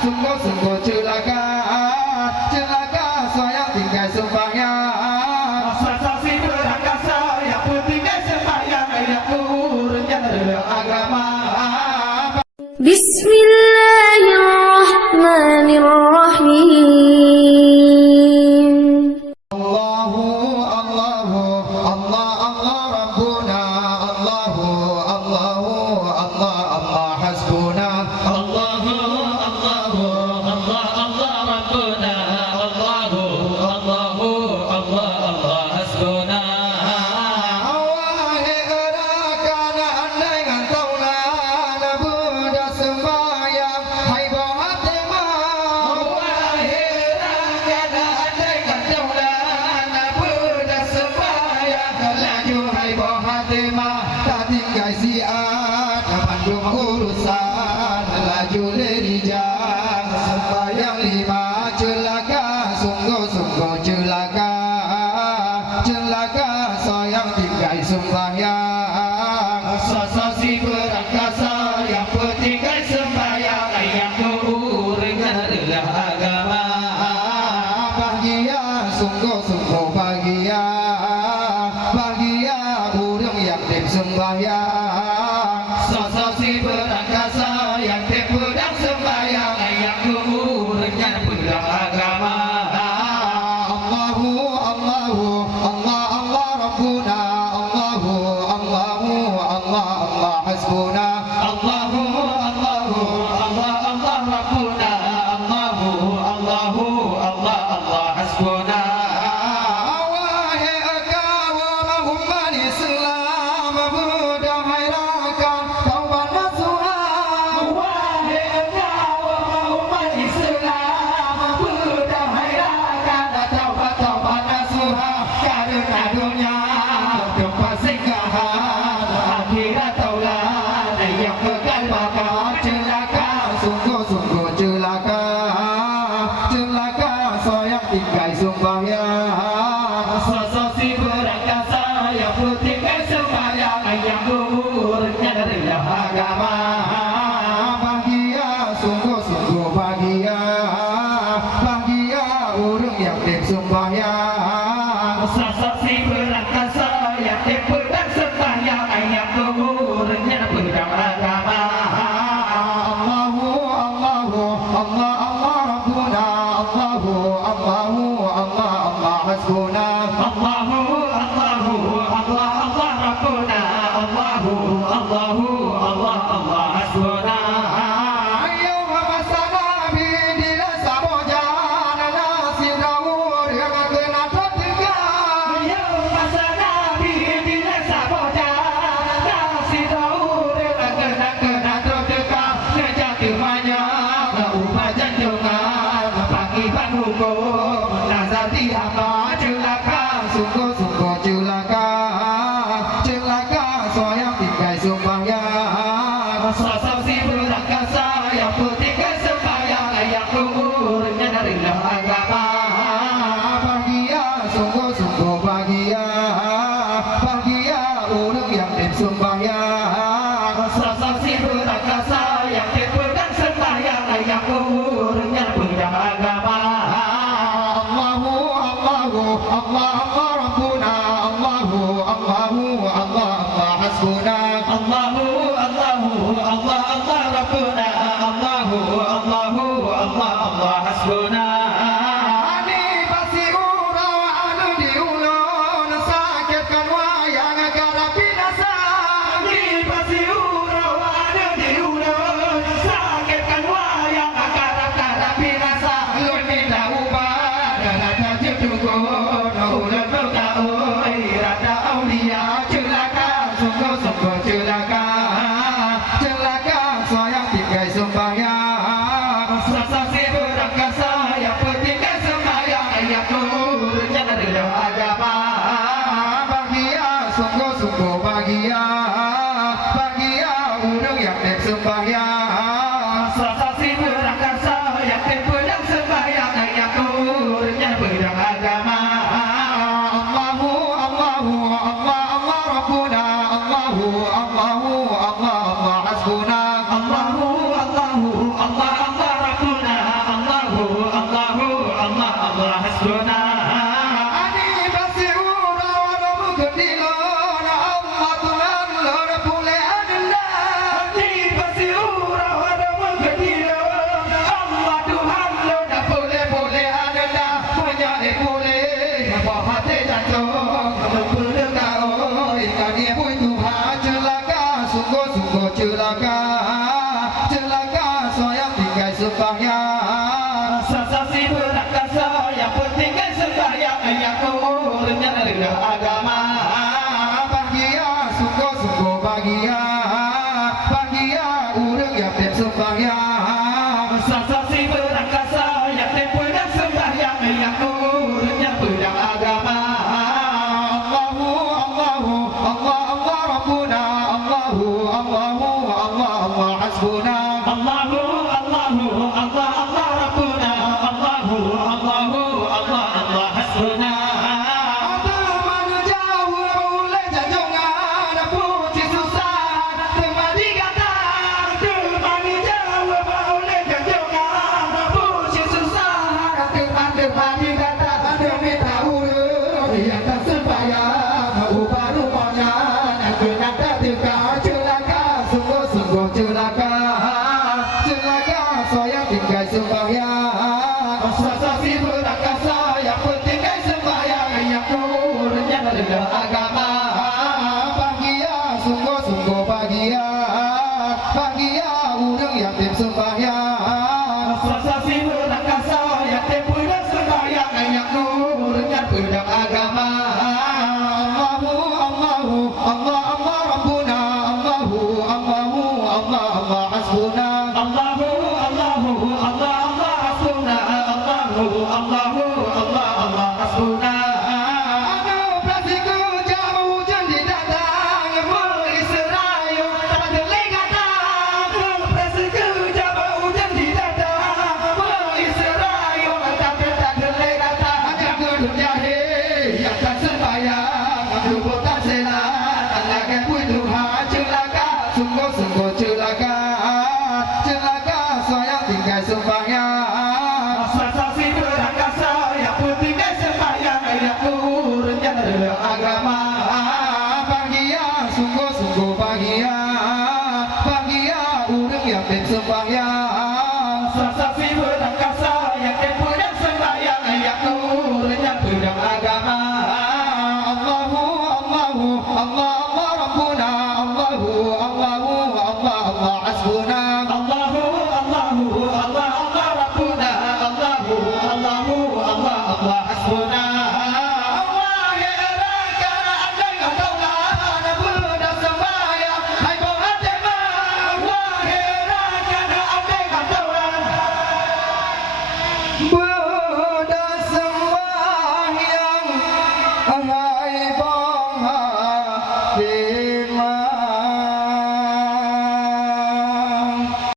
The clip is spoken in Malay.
sungguh-sungguh celaka, celaka saya tinggal sembahyang. Sensasi berakasa yang pentingnya sembahyang yang urutnya agama. Bismillahirrahmanirrahim. Allahu Allahu Allah Allah Rabbuna Allahu Allahu Allah Allah hasbuna Allahu Allahu Allah Allah Rabbuna Allahu Allahu Allah Allah hasbuna. Wahai rakan andai engkaulah nabuda sembahyang hai hati mau. Wahai rakan andai engkaulah nabuda sembahyang Laju hai hati mah tak tinggal siat Bandung urusan laju lerijang sembahyang lima celaka sungguh-sungguh celaka, celaka sayang tinggal sembahyang. Sensasi berakasa yang pentingnya sembahyang yang urutnya adalah agama. Bahagia sungguh-sungguh bahagia, bahagia burung yang tim sembahyang. Sensasi berakasa yang terpedang sembahyang yang urutnya adalah agama. Allahu Allahu Allah Allah Rabbuna Allahu Allahu Allah Allah hasbuna Allahu Allahu Allah Allah Rabbuna Allahu Allahu Allah Allah hasbuna. Wahai kaum umat Islam mudah hairakan taubat nasuha. Wahai engkau umat Islam, berdamai rakan Taubat nasuha karena dunia tempat singgahan akhirat taulan yang kekal bakal. celaka sungguh-sungguh celaka, celaka sayang tinggal sembahyang. Sensasi berakasa yang pentingnya sembahyang yang urutnya adalah agama. Bahagia sungguh-sungguh bahagia, bahagia urung yang tim sembahyang. Sensasi berakasa yang terpedang sembahyang yang urutnya adalah agama. Allahu Allahu Allah Allah Rabbuna Allahu Allahu Allah Allah hasbuna Allahu Allahu Allah Allah Rabbuna Allahu Allahu Allah Allah hasbuna. Ayo masana bidila sabojan nasir dawur yang kena tertiga. Ya masa Nabi bila sabojan nasi daur kena terdekat ngejak temanya ubah jantungan panggilan hukum nazati apa celaka Sungguh-sungguh celaka, celaka sayang tinggal sembahyang. sensasi berakasa yang pentingnya sembahyang yang umurnya dari agama. Bahagia sungguh-sungguh bahagia, bahagia urung yang tim sembahyang. Sensasi berakasa yang terpedang sembahyang yang umurnya beragama. Allahu Allahu Allah Allah Rabbuna Allahu Allahu Allah Allah hasbuna Allahu Allahu Allah Allah Rabbuna Allahu Allahu Allah Allah hasbuna. Ani pasti urau anu diulun sakitkan wayang gara binasa. Di pasiurau ada di ulun sakitkan wayang akar-akar binasa. Lun tidak ubah dan ada jedukun ulun berkaui rada aulia celaka sungguh-sungguh celaka, celaka sayang tinggal sembahyang. Sensasi berakasa sembahyang. Sasasi berakasa yang penting kan sembahyang yang umurnya adalah agama. Bahagia sungguh-sungguh bahagia, bahagia urang yang tiap sembahyang. Sasasi berakasa yang tempoh dan sembahyang yang umurnya pedang agama. Allahu Allahu Allah Allah Rabbuna Allahu Allahu Allah Allah hasbuna. Allahu Allahu Allah Allah Rabbuna Allahu Allahu Allah Allah hasbuna. Ada mana jauh boleh janjongan puji susah temani kata. Temani jauh boleh janjongan puji susah. Temani kata demi tahu yang tak sembahyang ubah rumahnya nak kena tertika celaka sungguh-sungguh celaka celaka saya tinggal sembahyang. Sasasi berakasa yang penting kan sembahyang yang umurnya adalah agama. Bahagia sungguh-sungguh bahagia, bahagia urang yang tim sembahyang. Sasasi berakasa yang tempoh dan sembahyang yang umurnya pedang agama. Allahu Allahu Allah Allah Rabbuna Allahu Allahu Allah Allah hasbuna. Allahu Allahu Allah Allah hasbuna. Allahu Allahu Allah Allah hasbuna. Aku prasiku jauh hujan di datang Israel tak boleh kata presiku jauh hujan di dada. Israel tak boleh kata hanya dunia yang tak sembahyang lupa tak selat lagi pun Tuhan celaka sungguh-sungguh celaka celaka saya tinggal sembahyang. Sasasi berakasa yang penting kan sembahyang yang umurnya adalah agama. Bahagia sungguh-sungguh bahagia, bahagia urang yang tim sembahyang. Sasasi berakasa yang tempoh dan sembahyang yang umurnya pedang agama. Allahu Allahu Allah Allah Rabbuna Allahu Allahu Allah Allah hasbuna. Allahu Allahu Allah Allah Rabbuna Allahu Allahu Allah Allah hasbuna. Allah herankan andai kau tak benar sembahyang hai bohong tema. Allah herankan andai kata orang Benar sembahyang